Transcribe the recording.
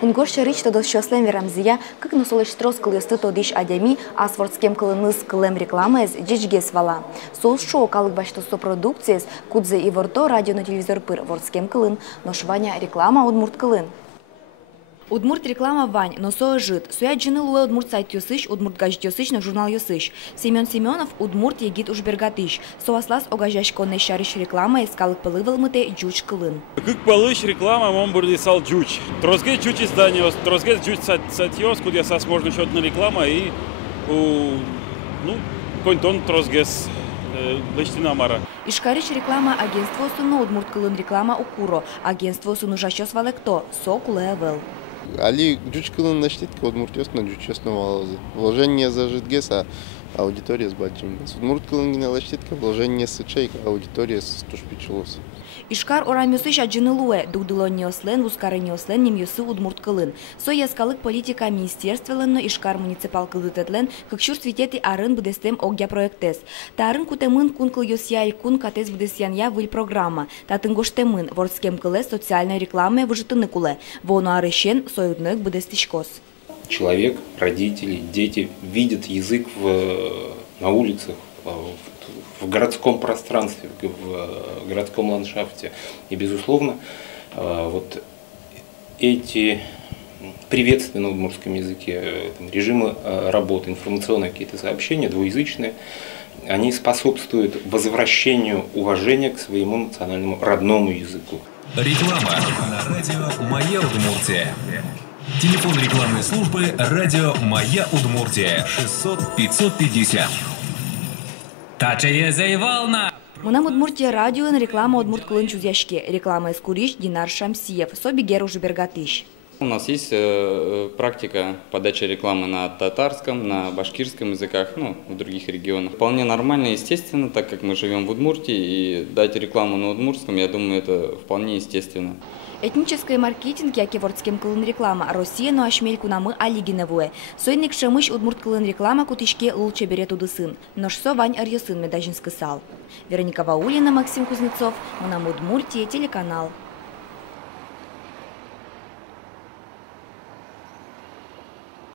Кунгош рич то счастлен верамзия, как носолыш строс кылысты тодиш адями, а свордским кылыныз кылем рекламез джичгес вала. Сол шоу калык башто продукциес, кудзе и ворто радио на телевизор пыр вордским кылын, но шваня реклама удмурт кылын. Удмурт реклама вань, но со жит. Суя джины луэ удмурт сайт юсыш, удмурт гажит юсыш, но журнал юсыш. Семен Семенов удмурт егит ужбергатыш. Соаслас огажаш конный шарыш реклама искалык пылывал мыте джуч кылын. Как полыш реклама он бурдисал джуч. Тросге джуч издание, тросге джуч сатьос, куда сас можно счет на реклама и контон тросгес. Ишкариш реклама агентство суну удмурт кылын реклама укуро. Агентство суну жащос валекто. Со кулэвел. Али джучкылын наштитка удмуртёсно джучёсно валазы. Вложение за житгеса, аудитория с баджим. Удмурткылын гине лаштитка вложение с чайка, аудитория с тушпичулос. Ишкар орамюсыш аджинылуэ, дугдыло неослен, вускары неослен, немюсы удмурт кылын. Со яскалык политика министерствелен, но ишкар муниципал кылытетлен, как чур светети арын будестем огя проектес. Та арын кутемын кун кыл йосья и кун катес будесьян я выль программа. Та тынгоштемын, вордскем кыле социальной рекламе выжатыны куле. Воно арыщен союдных будестишкос. Человек, родители, дети видят язык на улицах, в городском пространстве, в городском ландшафте. И, безусловно, вот эти приветственные на удмуртском языке режимы работы, информационные какие-то сообщения, двуязычные, они способствуют возвращению уважения к своему национальному родному языку. Реклама на радио «Моя Удмуртия». Телефон рекламной службы «Радио Моя Удмуртия» 600-550. Мунам Удмуртия радио на реклама Удмурт кылын чузяшке. Реклама из Куриш Динар Шамсиев. Собигер уже бергатыш. У нас есть практика подачи рекламы на татарском, на башкирском языках, в других регионах. Вполне нормально, естественно, так как мы живем в Удмуртии, и дать рекламу на удмуртском, я думаю, это вполне естественно. Этнический маркетинг, яки вордским кылын реклама, Россия, но ашмель кунамы алигиневуэ. Сойник шамыш удмурт кылын реклама кутишке лучше берет удысын. Но шсо вань арьюсын медажинский сал. Вероника Ваулина, Максим Кузнецов, Мунам Удмуртия, телеканал.